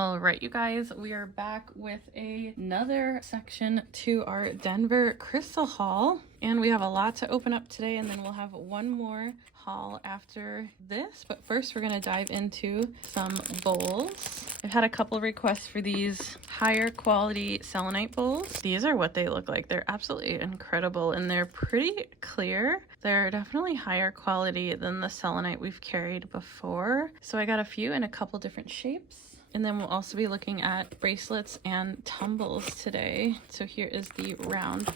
All right, you guys, we are back with another section to our Denver crystal haul, and we have a lot to open up today, and then we'll have one more haul after this. But first, we're going to dive into some bowls. I've had a couple requests for these higher quality selenite bowls. These are what they look like. They're absolutely incredible, and they're pretty clear. They're definitely higher quality than the selenite we've carried before. So I got a few in a couple different shapes. And then we'll also be looking at bracelets and tumbles today. So here is the round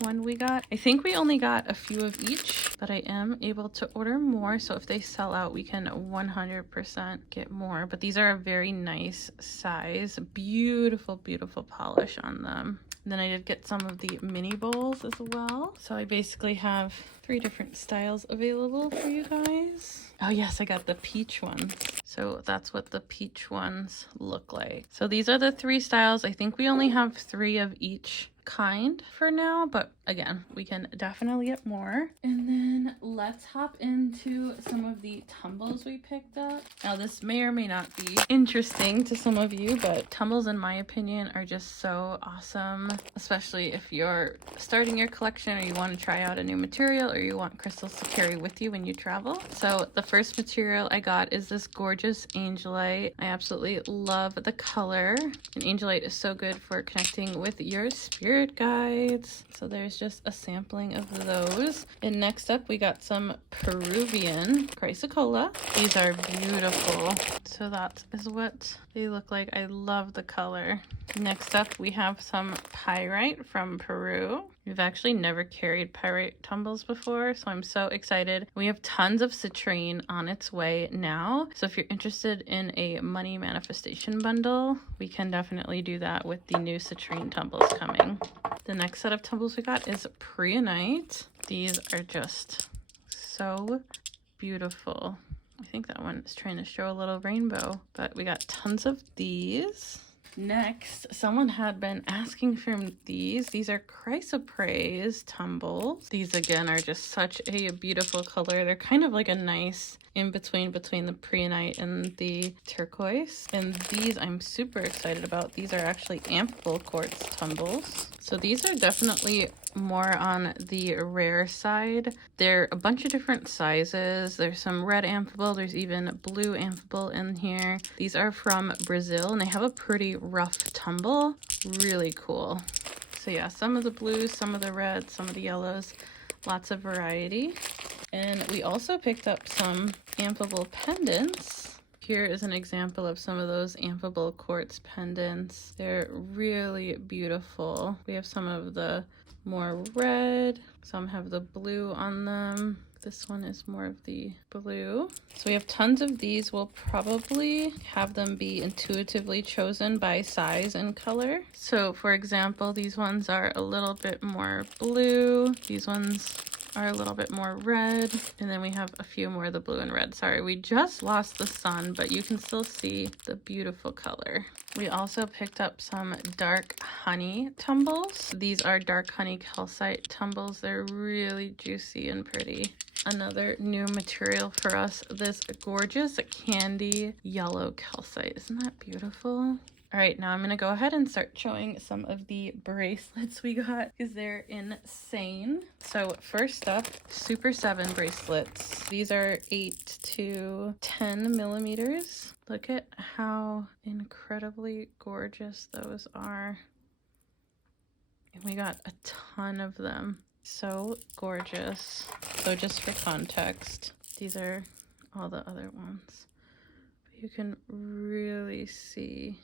one we got. I think we only got a few of each, but I am able to order more. So if they sell out, we can 100% get more. But these are a very nice size. Beautiful, beautiful polish on them. And then I did get some of the mini bowls as well. So I basically have 3 different styles available for you guys. Oh yes, I got the peach ones. So that's what the peach ones look like. So these are the 3 styles. I think we only have 3 of each kind for now, but again, we can definitely get more. And then let's hop into some of the tumbles we picked up. Now this may or may not be interesting to some of you, but tumbles in my opinion are just so awesome, especially if you're starting your collection or you want to try out a new material or you want crystals to carry with you when you travel. So the first material I got is this gorgeous angelite. I absolutely love the color, and angelite is so good for connecting with your spirit guides. So there's just a sampling of those. And next up we got some Peruvian chrysocolla. These are beautiful. So that is what they look like. I love the color. Next up we have some pyrite from Peru. We've actually never carried pyrite tumbles before, so I'm so excited. We have tons of citrine on its way now. So if you're interested in a money manifestation bundle, we can definitely do that with the new citrine tumbles coming. The next set of tumbles we got is preonite. These are just so beautiful. I think that one is trying to show a little rainbow, but we got tons of these. Next, someone had been asking for these. These are chrysoprase tumbles. These again are just such a beautiful color. They're kind of like a nice in-between between the preonite and the turquoise. And these I'm super excited about. These are actually ampable quartz tumbles. So these are definitely more on the rare side. They're a bunch of different sizes. There's some red amphibole, there's even blue amphibole in here. These are from Brazil and they have a pretty rough tumble. Really cool. So yeah, some of the blues, some of the reds, some of the yellows, lots of variety. And we also picked up some amphibole pendants. Here is an example of some of those amphibole quartz pendants. They're really beautiful. We have some of the more red, some have the blue on them. This one is more of the blue. So we have tons of these. We'll probably have them be intuitively chosen by size and color. So for example, these ones are a little bit more blue. These ones are a little bit more red, and then we have a few more of the blue and red. Sorry, we just lost the sun, but you can still see the beautiful color. We also picked up some dark honey tumbles. These are dark honey calcite tumbles. They're really juicy and pretty. Another new material for us, this gorgeous candy yellow calcite. Isn't that beautiful? All right, now I'm gonna go ahead and start showing some of the bracelets we got because they're insane. So first up, Super 7 bracelets. These are 8 to 10 millimeters. Look at how incredibly gorgeous those are. And we got a ton of them. So gorgeous. So just for context, these are all the other ones. But you can really see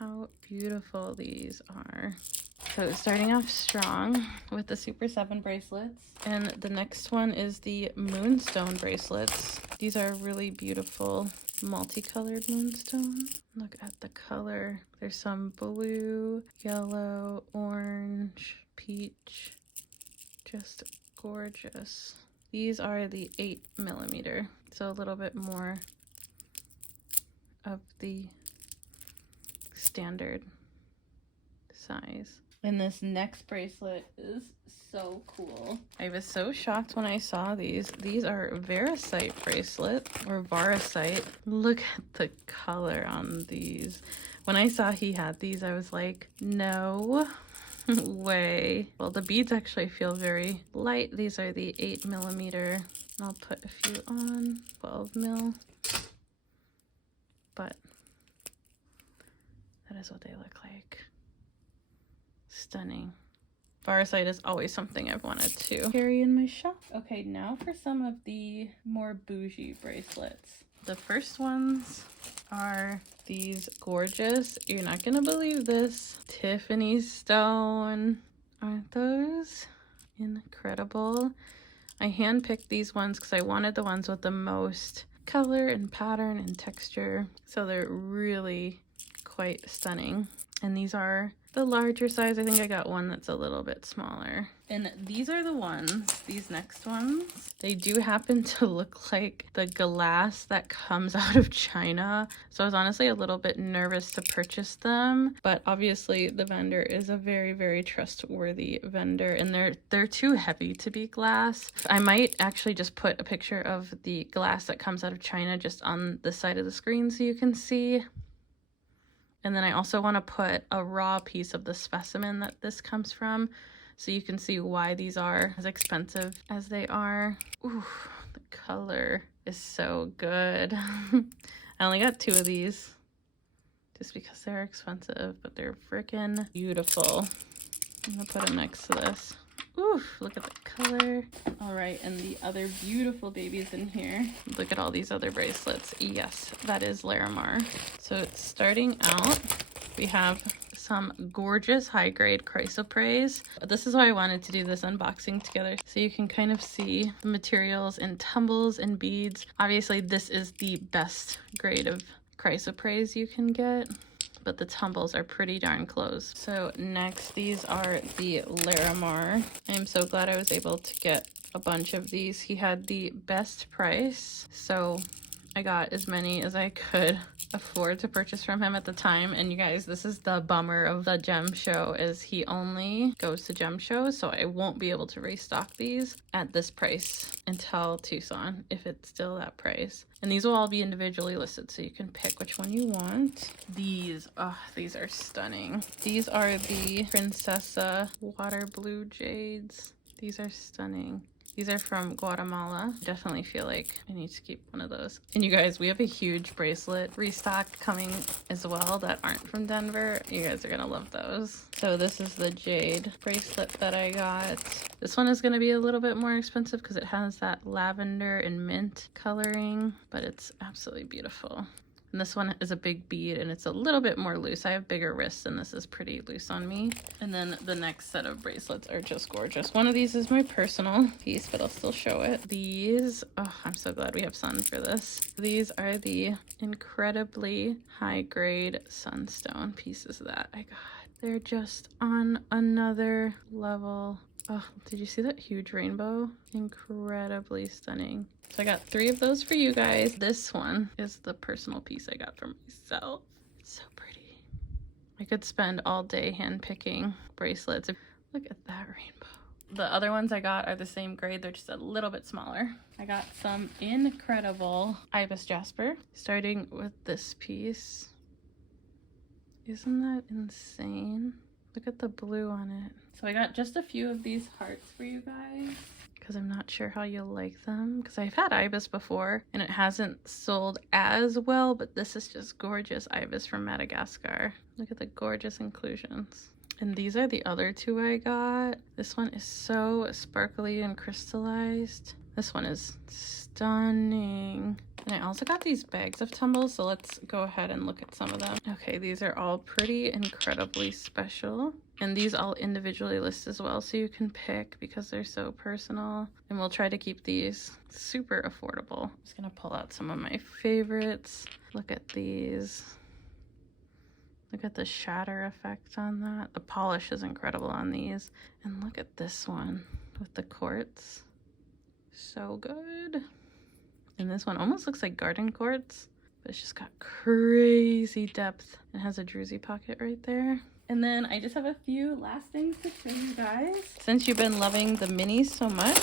how beautiful these are. So starting off strong with the Super 7 bracelets. And the next one is the Moonstone bracelets. These are really beautiful multicolored moonstone. Look at the color. There's some blue, yellow, orange, peach. Just gorgeous. These are the 8 millimeter. So a little bit more of the standard size. And this next bracelet is so cool. I was so shocked when I saw these. These are varicite bracelet or varicite. Look at the color on these. When I saw he had these, I was like, no way. Well, the beads actually feel very light. These are the 8mm. I'll put a few on, 12mm. But that is what they look like. Stunning. Varicite is always something I've wanted to carry in my shop. Okay, now for some of the more bougie bracelets. The first ones are these gorgeous, you're not gonna believe this, Tiffany stone. Aren't those incredible? I handpicked these ones because I wanted the ones with the most color and pattern and texture. So they're really quite stunning. And these are the larger size. I think I got one that's a little bit smaller. And these are the ones, these next ones, they do happen to look like the glass that comes out of China. So I was honestly a little bit nervous to purchase them, but obviously the vendor is a very, very trustworthy vendor, and they're too heavy to be glass. I might actually just put a picture of the glass that comes out of China just on the side of the screen so you can see. And then I also want to put a raw piece of the specimen that this comes from so you can see why these are as expensive as they are. Ooh, the color is so good. I only got 2 of these just because they're expensive, but they're freaking beautiful. I'm gonna put them next to this. Oof, look at the color. All right, and the other beautiful babies in here. Look at all these other bracelets. Yes, that is Larimar. So it's starting out, we have some gorgeous high-grade chrysoprase. This is why I wanted to do this unboxing together, so you can kind of see the materials and tumbles and beads. Obviously, this is the best grade of chrysoprase you can get, but the tumbles are pretty darn close. So next, these are the Larimar. I'm so glad I was able to get a bunch of these. He had the best price, so I got as many as I could afford to purchase from him at the time. And you guys, this is the bummer of the gem show, is he only goes to gem shows, so I won't be able to restock these at this price until Tucson, if it's still that price. And these will all be individually listed, so you can pick which one you want. These, oh, these are stunning. These are the Princessa water blue jades. These are stunning. These are from Guatemala. Definitely feel like I need to keep one of those. And you guys, we have a huge bracelet restock coming as well that aren't from Denver. You guys are gonna love those. So this is the jade bracelet that I got. This one is gonna be a little bit more expensive because it has that lavender and mint coloring, but it's absolutely beautiful. And this one is a big bead and it's a little bit more loose. I have bigger wrists and this is pretty loose on me. And then the next set of bracelets are just gorgeous. One of these is my personal piece, but I'll still show it. These, oh, I'm so glad we have sun for this. These are the incredibly high grade sunstone pieces that I got. They're just on another level. Oh, did you see that huge rainbow? Incredibly stunning. So I got 3 of those for you guys. This one is the personal piece I got for myself. It's so pretty. I could spend all day hand picking bracelets. Look at that rainbow. The other ones I got are the same grade. They're just a little bit smaller. I got some incredible ibis jasper, starting with this piece. Isn't that insane? Look at the blue on it. So I got just a few of these hearts for you guys because I'm not sure how you'll like them, because I've had ibis before and it hasn't sold as well, but this is just gorgeous ibis from Madagascar. Look at the gorgeous inclusions. And these are the other 2 I got. This one is so sparkly and crystallized. This one is stunning. And I also got these bags of tumbles, so let's go ahead and look at some of them. Okay, these are all pretty incredibly special. And these all individually list as well, so you can pick because they're so personal. And we'll try to keep these super affordable. I'm just gonna pull out some of my favorites. Look at these. Look at the shatter effect on that. The polish is incredible on these. And look at this one with the quartz. So good. And this one almost looks like garden quartz, but it's just got crazy depth. It has a druzy pocket right there. And then I just have a few last things to show you guys. Since you've been loving the minis so much,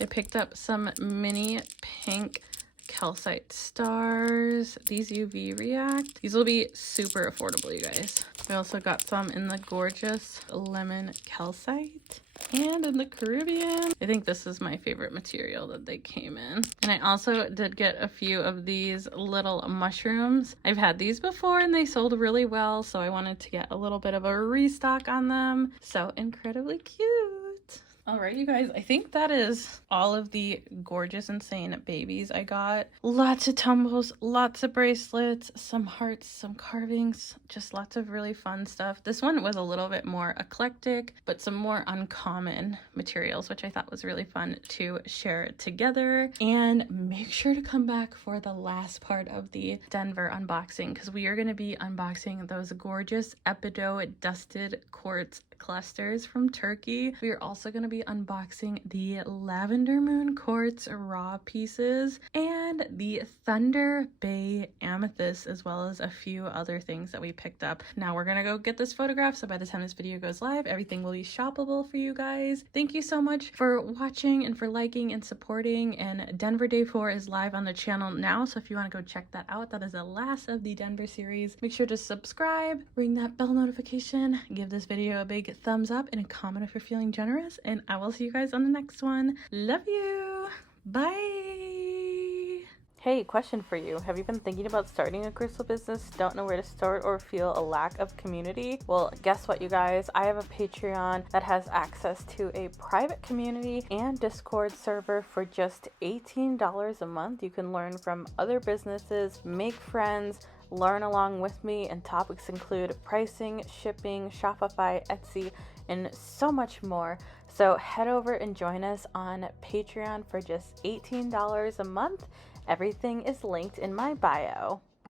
I picked up some mini pink calcite stars. These UV react. These will be super affordable, you guys. I also got some in the gorgeous lemon calcite and in the Caribbean. I think this is my favorite material that they came in. And I also did get a few of these little mushrooms. I've had these before and they sold really well, so I wanted to get a little bit of a restock on them. So incredibly cute. All right, you guys, I think that is all of the gorgeous, insane babies I got. Lots of tumbles, lots of bracelets, some hearts, some carvings, just lots of really fun stuff. This one was a little bit more eclectic, but some more uncommon materials, which I thought was really fun to share together. And make sure to come back for the last part of the Denver unboxing, because we are going to be unboxing those gorgeous Epido dusted quartz clusters from Turkey. We are also going to be unboxing the Lavender Moon quartz raw pieces and the Thunder Bay amethyst, as well as a few other things that we picked up. Now we're gonna go get this photograph, so by the time this video goes live, everything will be shoppable for you guys. Thank you so much for watching and for liking and supporting, and Denver Day 4 is live on the channel now, so if you want to go check that out, that is the last of the Denver series. Make sure to subscribe, ring that bell notification, give this video a big thumbs up, and a comment if you're feeling generous, and I will see you guys on the next one. Love you. Bye. Hey, question for you. Have you been thinking about starting a crystal business, don't know where to start, or feel a lack of community? Well, guess what, you guys? I have a Patreon that has access to a private community and Discord server for just $18 a month. You can learn from other businesses, make friends, learn along with me, and topics include pricing, shipping, Shopify, Etsy, and so much more. So head over and join us on Patreon for just $18 a month. Everything is linked in my bio.